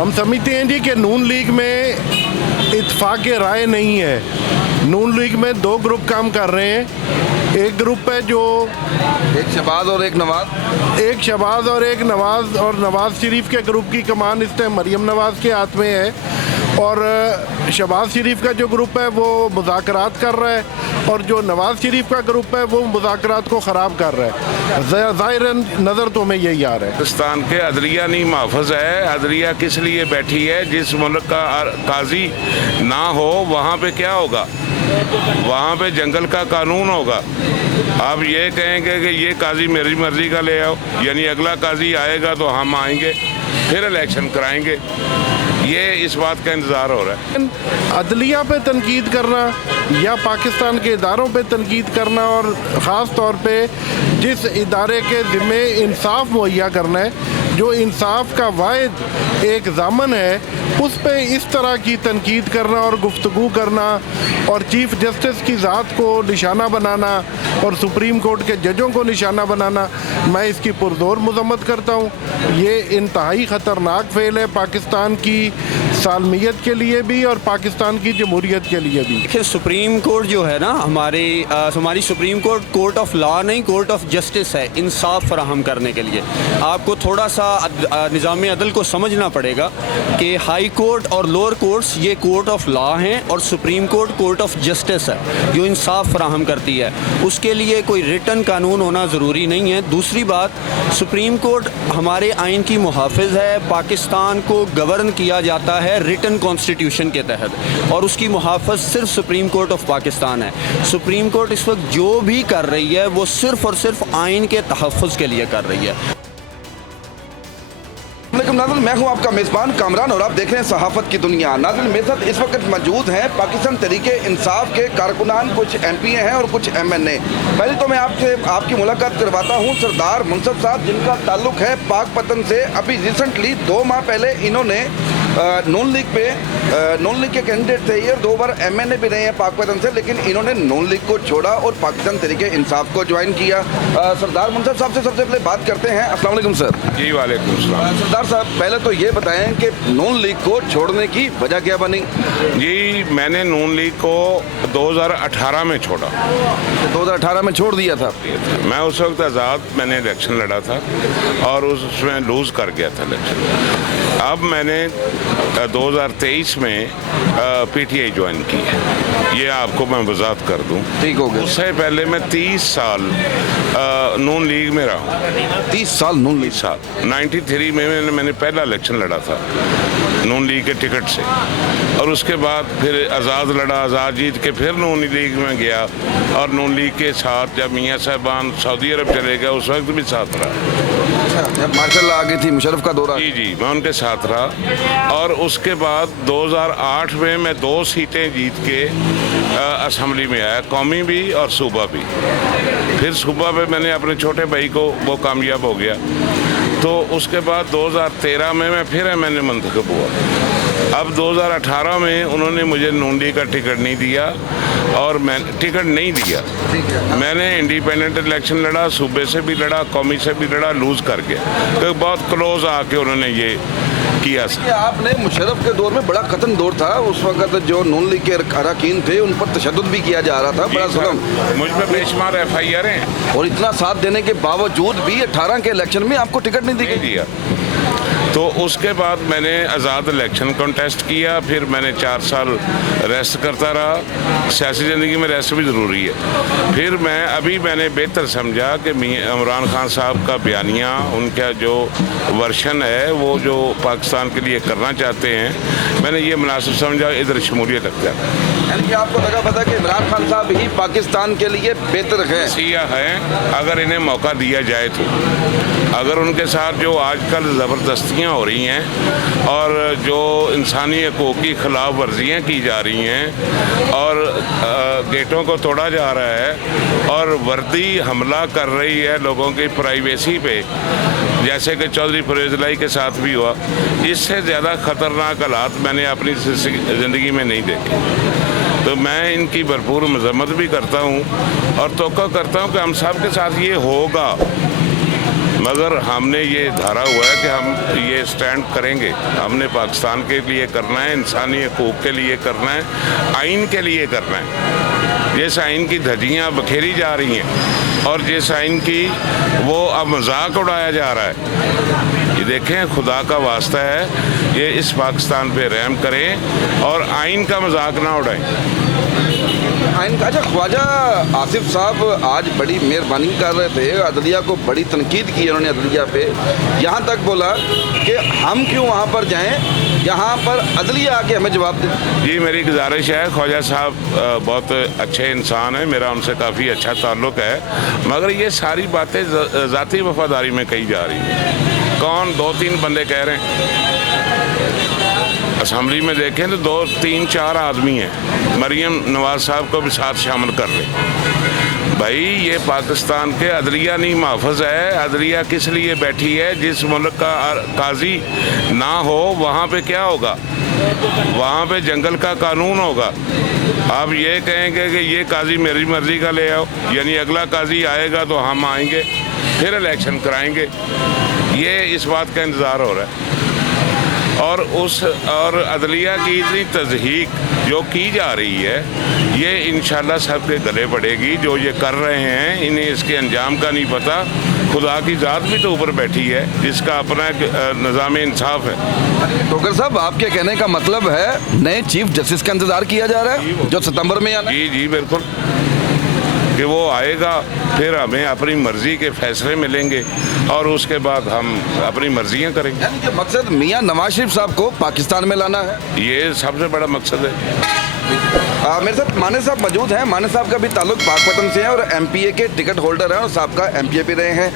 हम समझते हैं जी कि नून लीग में इत्तेफाक राय नहीं है। नून लीग में दो ग्रुप काम कर रहे हैं। एक ग्रुप है जो एक शहबाज और एक नवाज, एक शहबाज और एक नवाज, और नवाज शरीफ के ग्रुप की कमान इस टाइम मरियम नवाज के हाथ में है। और शहबाज शरीफ का जो ग्रुप है वो मुज़ाकरात कर रहा है, और जो नवाज शरीफ का ग्रुप है वो मुज़ाकरात को ख़राब कर रहा है। ज़ाहिरन नज़र तो हमें यही आ रहा है। पाकिस्तान के अदलिया नहीं महफूज है। अदलिया किस लिए बैठी है? जिस मुल्क का काजी ना हो वहाँ पे क्या होगा? वहाँ पे जंगल का कानून होगा। आप ये कहेंगे कि ये काजी मेरी मर्जी का ले आओ, यानी अगला काजी आएगा तो हम आएंगे फिर इलेक्शन कराएंगे। ये इस बात का इंतज़ार हो रहा है। अदलिया पे तनकीद करना या पाकिस्तान के इदारों पे तनकीद करना, और ख़ास तौर पे जिस इदारे के ज़िम्मे इंसाफ मुहैया करना है, जो इंसाफ का वाहिद एक ज़ामन है, उस पे इस तरह की तनकीद करना और गुफ्तगू करना और चीफ जस्टिस की ज़ात को निशाना बनाना और सुप्रीम कोर्ट के जजों को निशाना बनाना, मैं इसकी पुरजोर मज़म्मत करता हूँ। ये इंतहाई ख़तरनाक फ़ेल है पाकिस्तान की सालमियत के लिए भी और पाकिस्तान की जमहूरियत के लिए भी। देखिए, सुप्रीम कोर्ट जो है ना, हमारी supreme court court of law नहीं, कोर्ट ऑफ जस्टिस है, इंसाफ फराहम करने के लिए। आपको थोड़ा सा निज़ाम अदल को समझना पड़ेगा कि हाई कोर्ट और लोअर कोर्ट्स ये कोर्ट ऑफ लॉ हैं और supreme court court of justice है जो इंसाफ फराहम करती है। उसके लिए कोई रिटन कानून होना ज़रूरी नहीं है। दूसरी बात, सुप्रीम कोर्ट हमारे आइन की मुहाफ़िज़ है। पाकिस्तान को गवर्न किया जाता है रिटन कॉन्स्टिट्यूशन के तहत, और उसकी मुहाफ़िज़ सिर्फ सुप्रीम कोर्ट ऑफ पाकिस्तान है। सुप्रीम कोर्ट इस वक्त जो भी कर रही है वो सिर्फ़ और सिर्फ आइन के तहफ़्फ़ुज़ के लिए कर रही है। नाज़रीन, मैं हूं आपका मेज़बान कामरान और आप देख रहे हैं सहाफ़त की दुनिया। नाज़रीन, मेरे साथ इस वक्त मौजूद हैं पाकिस्तान तहरीके इंसाफ के कारकुनान, कुछ MP हैं और कुछ MNA। पहले तो मैं आपकी मुलाकात करवाता हूं सरदार मुंसफ साहब, जिनका ताल्लुक है पाकपतन से। अभी रिसेंटली 2 माह पहले इन्होंने नून लीग के कैंडिडेट थे ये, 2 बार MNA भी रहे हैं पाकपतन से, लेकिन इन्होंने नून लीग को छोड़ा और पाकिस्तान तहरीके इंसाफ को ज्वाइन किया। सरदार मुंसफ साहब से सबसे पहले बात करते हैं। अस्सलाम वालेकुम सर। जी वालेकुम सलाम। सरदार साहब, पहले तो ये बताएं कि नून लीग को छोड़ने की वजह क्या बनी? जी, मैंने नून लीग को 2018 में छोड़ा। 2018 में छोड़ दिया था? मैं उस वक्त आज़ाद मैंने इलेक्शन लड़ा था और उसमें लूज़ कर गया था इलेक्शन। अब मैंने 2023 में PTI ज्वाइन की है। ये आपको मैं वजाहत कर दूं। ठीक हो गया। उससे पहले मैं 30 साल नून लीग में रहा हूँ। 30 साल नून लीग? 93 में मैंने पहला इलेक्शन लड़ा था नून लीग के टिकट से, और उसके बाद फिर आज़ाद लड़ा, आज़ाद जीत के फिर नून लीग में गया, और नून लीग के साथ जब मियाँ साहबान सऊदी अरब चले गए उस वक्त भी साथ रहा। जब मार्शल आ गई थी, मुशर्रफ का दौरा? जी, मैं उनके साथ रहा। और उसके बाद 2008 में मैं 2 सीटें जीत के असम्बली में आया, कौमी भी और सूबा भी। फिर सूबा पे मैंने अपने छोटे भाई को, वो कामयाब हो गया। तो उसके बाद 2013 में मैं फिर MNA मुंतखब हुआ। अब 2018 में उन्होंने मुझे नून लीग का टिकट नहीं दिया और मैं टिकट नहीं दिया। मैंने इंडिपेंडेंट इलेक्शन लड़ा, सूबे से भी लड़ा, कौमी से भी लड़ा, लूज़ कर गया। तो बहुत क्लोज आके उन्होंने ये किया। आपने मुशर्रफ के दौर में बड़ा कतन दौर था, उस वक्त जो नून लीग के अरकान थे उन पर तशद्दुद भी किया जा रहा था, बड़ा जुल्म। मुझ पर बेशुमार FIR हैं, और इतना साथ देने के बावजूद भी 18 के इलेक्शन में आपको टिकट नहीं दिया। तो उसके बाद मैंने आज़ाद इलेक्शन कॉन्टेस्ट किया, फिर मैंने 4 साल रेस्ट करता रहा। सियासी ज़िंदगी में रेस्ट भी ज़रूरी है। फिर मैंने बेहतर समझा कि इमरान खान साहब का बयानिया, उनका जो वर्शन है वो जो पाकिस्तान के लिए करना चाहते हैं, मैंने ये मुनासिब समझा इधर शमूलियत रखता है। यानी कि आपको लगा पता कि इमरान खान साहब ही पाकिस्तान के लिए बेहतर हैं? सिया हैं, अगर इन्हें मौका दिया जाए तो। अगर उनके साथ जो आजकल ज़बरदस्तियाँ हो रही हैं और जो इंसानी हकूक़ की खिलाफ वर्जियाँ की जा रही हैं और गेटों को तोड़ा जा रहा है और वर्दी हमला कर रही है लोगों की प्राइवेसी पे, जैसे कि चौधरी परवेज़ इलाही के साथ भी हुआ, इससे ज़्यादा ख़तरनाक हालात मैंने अपनी ज़िंदगी में नहीं देखे। तो मैं इनकी भरपूर मजम्मत भी करता हूँ और तोक़ा करता हूँ कि हम सब के साथ ये होगा। मगर हमने ये धारा हुआ है कि हम ये स्टैंड करेंगे। हमने पाकिस्तान के लिए करना है, इंसानी हकूक़ के लिए करना है, आइन के लिए करना है। जिस आइन की धज्जियाँ बखेरी जा रही हैं और जिस आइन की वो अब मजाक उड़ाया जा रहा है, ये देखें, खुदा का वास्ता है, ये इस पाकिस्तान पे रहम करें और आइन का मजाक ना उड़ाएं। अच्छा, ख्वाजा आसिफ साहब आज बड़ी मेहरबानी कर रहे थे, अदलिया को बड़ी तनकीद की उन्होंने अदलिया पे, यहाँ तक बोला कि हम क्यों वहाँ पर जाएं, यहाँ पर अदलिया आके हमें जवाब दे। जी, मेरी गुजारिश है, ख्वाजा साहब बहुत अच्छे इंसान हैं, मेरा उनसे काफ़ी अच्छा ताल्लुक़ है, मगर ये सारी बातें ज़ाती वफादारी में कही जा रही हैं। कौन? 2-3 बंदे कह रहे हैं। असम्बली में देखें तो 2-3-4 आदमी हैं, मरीम नवाज साहब को भी साथ शामिल कर लें। भाई, ये पाकिस्तान के अदलिया नहीं महफूज है। अदलिया किस लिए बैठी है? जिस मुल्क का काजी ना हो वहाँ पे क्या होगा? वहाँ पे जंगल का कानून होगा। आप ये कहेंगे कि ये काजी मेरी मर्जी का ले आओ, यानी अगला काजी आएगा तो हम आएंगे फिर इलेक्शन कराएंगे। ये इस बात का इंतज़ार हो रहा है। और अदलिया की इतनी तज़हीक जो की जा रही है, ये इंशाल्लाह सबके गले पड़ेगी। जो ये कर रहे हैं, इन्हें इसके अंजाम का नहीं पता। खुदा की ज़ात भी तो ऊपर बैठी है, जिसका अपना निज़ाम इंसाफ है। टोकर साहब, आपके कहने का मतलब है नए चीफ जस्टिस का इंतज़ार किया जा रहा है जो सितंबर में आना? जी जी, बिल्कुल, कि वो आएगा, फिर हमें अपनी मर्ज़ी के फैसले मिलेंगे और उसके बाद हम अपनी मर्जियाँ करेंगे। यानी कि मकसद मियाँ नवाज शरीफ साहब को पाकिस्तान में लाना है, ये सबसे बड़ा मकसद है। मेरे साथ माने साहब मौजूद हैं। माने साहब का भी ताल्लुक पाकपतन से है और MPA के टिकट होल्डर हैं और साहब का MPA भी रहे हैं।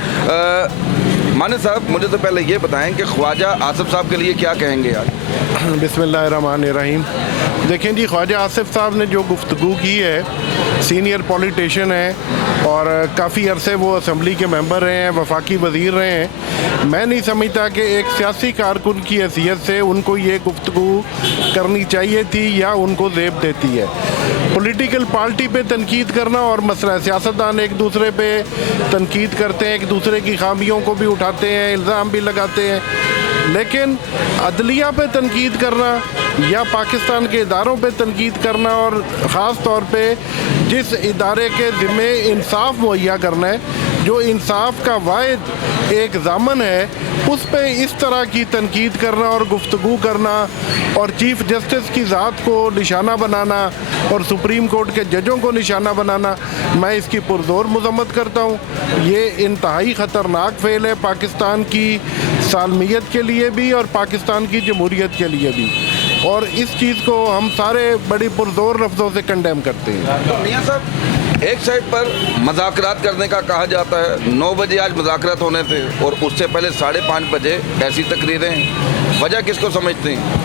माने साहब, मुझे तो पहले ये बताएं कि ख्वाजा आसिफ साहब के लिए क्या कहेंगे आज? बिस्मिल्लाहिर्रहमानिर्रहीम। देखें जी, ख्वाजा आसिफ साहब ने जो गुफ्तगू की है, सीनियर पॉलिटिशियन है और काफ़ी अरसे वो असम्बली के मेंबर रहे हैं, वफाकी वज़ीर रहे हैं। मैं नहीं समझता कि एक सियासी कारकुन की हैसियत से उनको ये गुफ्तगू करनी चाहिए थी या उनको ज़ेब देती है। पॉलिटिकल पार्टी पे तनकीद करना और मसला, सियासतदान एक दूसरे पे तनकीद करते हैं, एक दूसरे की खामियों को भी उठाते हैं, इल्ज़ाम भी लगाते हैं, लेकिन अदलिया पे तनकीद करना या पाकिस्तान के इदारों पे तनकीद करना और ख़ास तौर पे जिस इदारे के ज़िम्मे इंसाफ मुहैया करना है, जो इंसाफ का वाहिद एक ज़ामन है, उस पे इस तरह की तनकीद करना और गुफ्तगू करना और चीफ जस्टिस की ज़ात को निशाना बनाना और सुप्रीम कोर्ट के जजों को निशाना बनाना, मैं इसकी पुरज़ोर मज़म्मत करता हूँ। ये इंतहाई ख़तरनाक फ़ेल है पाकिस्तान की सालमियत के लिए भी और पाकिस्तान की जमहूरियत के लिए भी, और इस चीज़ को हम सारे बड़ी पुरज़ोर लफ्ज़ों से कंडेम करते हैं। तो मियाँ साहब, एक साइड पर मज़ाकरात करने का कहा जाता है, 9 बजे आज मज़ाकरात होने थे और उससे पहले 5:30 बजे ऐसी तकरीरें, वजह किसको समझते हैं?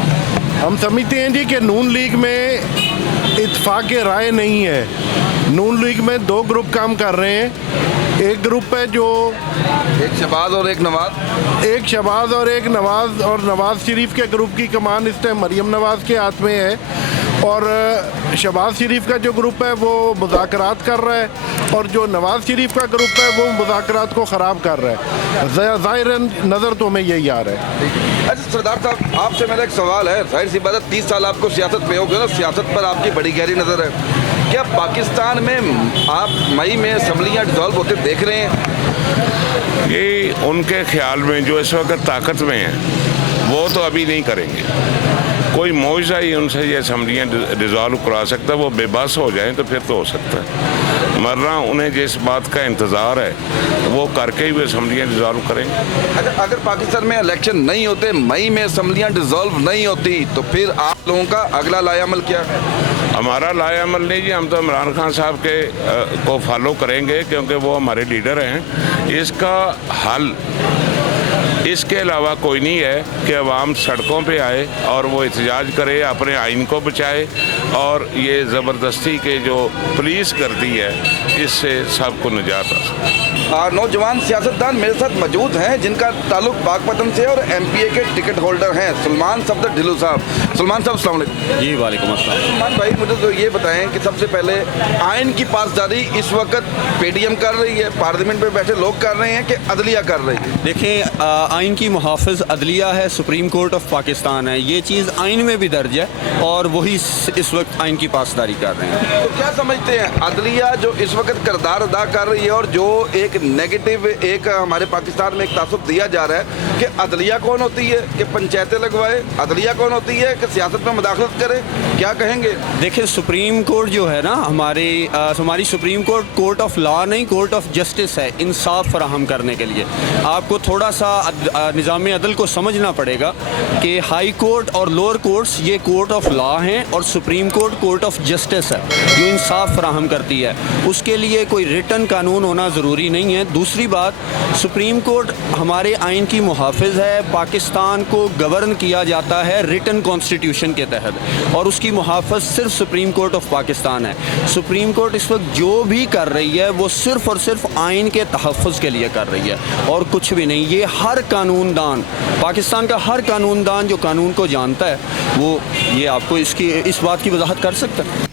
हम समझते हैं जी कि नून लीग में इत्तेफाक राय नहीं है। नून लीग में 2 ग्रुप काम कर रहे हैं। एक ग्रुप है जो एक शहबाज और एक नवाज, एक शहबाज और एक नवाज, और नवाज शरीफ के ग्रुप की कमान इस टाइम मरीम नवाज के हाथ में है, और शहबाज शरीफ का जो ग्रुप है वो मुज़ाकरात कर रहा है और जो नवाज शरीफ का ग्रुप है वो मुज़ाकरात को ख़राब कर रहा है। ज़ाहिर नज़र तो हमें यही आ रहा है। अच्छा सरदार साहब, आपसे मेरा एक सवाल है, जाहिर सी बात है 30 साल आपको सियासत में हो गए ना, सियासत पर आपकी बड़ी गहरी नज़र है। क्या पाकिस्तान में आप मई में असम्बलियाँ डिज़ोल्व होते देख रहे हैं? ये उनके ख्याल में जो इस वक्त ताकत में है वो तो अभी नहीं करेंगे। कोई मौजा ही उनसे ये असम्बलियाँ डिज़ोल्व करा सकता है। वो बेबस हो जाएं तो फिर तो हो सकता है, मरना उन्हें जिस बात का इंतज़ार है वो करके ही वो असम्बलियाँ डिज़ोल्व करेंगे। अगर पाकिस्तान में इलेक्शन नहीं होते, मई में असम्बलियाँ डिज़ोल्व नहीं होती, तो फिर आप लोगों का अगला लायामल क्या है? हमारा लायामल नहीं जी, हम तो इमरान खान साहब के को फॉलो करेंगे क्योंकि वो हमारे लीडर हैं। इसका हल इसके अलावा कोई नहीं है कि अवाम सड़कों पे आए और वो एहतजाज करे, अपने आइन को बचाए, और ये ज़बरदस्ती के जो पुलिस करती है इससे सबको निजात हासिल। नौजवान सियासतदान मेरे साथ मौजूद हैं जिनका ताल्लुक बागपतन से और एमपीए के टिकट होल्डर हैं सुलेमान सफदर ढिल्लों साहब। सुलेमान साहब अस्सलाम वालेकुम। जी वालेकुम अस्सलाम। सुलेमान भाई, मुझे तो ये बताएं कि सबसे पहले आइन की पासदारी इस वक्त पीडीएम कर रही है, पार्लियामेंट में बैठे लोग कर रहे हैं कि अदलिया कर रही है? देखें, आइन की मुहाफ़िज़ अदलिया है, सुप्रीम कोर्ट ऑफ पाकिस्तान है। ये चीज़ आइन में भी दर्ज है और वही इस वक्त आइन की पासदारी कर रहे हैं। तो क्या समझते हैं, अदलिया जो इस वक्त किरदार अदा कर रही है और जो एक नेगेटिव एक हमारे पाकिस्तान में एक तासुब दिया जा रहा है कि अदलिया कौन होती है कि पंचायतें लगवाए, अदलिया कौन होती है कि सियासत में मुदाखलत करे, क्या कहेंगे? देखिए, सुप्रीम कोर्ट जो है ना हमारी supreme court court of law नहीं, कोर्ट ऑफ जस्टिस है, इंसाफ फराहम करने के लिए। आपको थोड़ा सा निज़ाम अदल को समझना पड़ेगा कि हाई कोर्ट और लोअर कोर्ट्स ये कोर्ट ऑफ लॉ हैं और supreme court court of justice है जो इंसाफ फराहम करती है। उसके लिए कोई रिटन कानून होना ज़रूरी नहीं है। दूसरी बात, सुप्रीम कोर्ट हमारे आइन की मुहाफ़िज़ है। पाकिस्तान को गवर्न किया जाता है रिटन कॉन्स्टिट्यूशन के तहत और उसकी मुहाफ़िज़ सिर्फ सुप्रीम कोर्ट ऑफ पाकिस्तान है। सुप्रीम कोर्ट इस वक्त जो भी कर रही है वो सिर्फ़ और सिर्फ आइन के तहफ़्फ़ुज़ के लिए कर रही है और कुछ भी नहीं। ये हर कानूनदान, पाकिस्तान का हर कानूनदान जो कानून को जानता है वो ये आपको इस बात की वजाहत कर सकता है।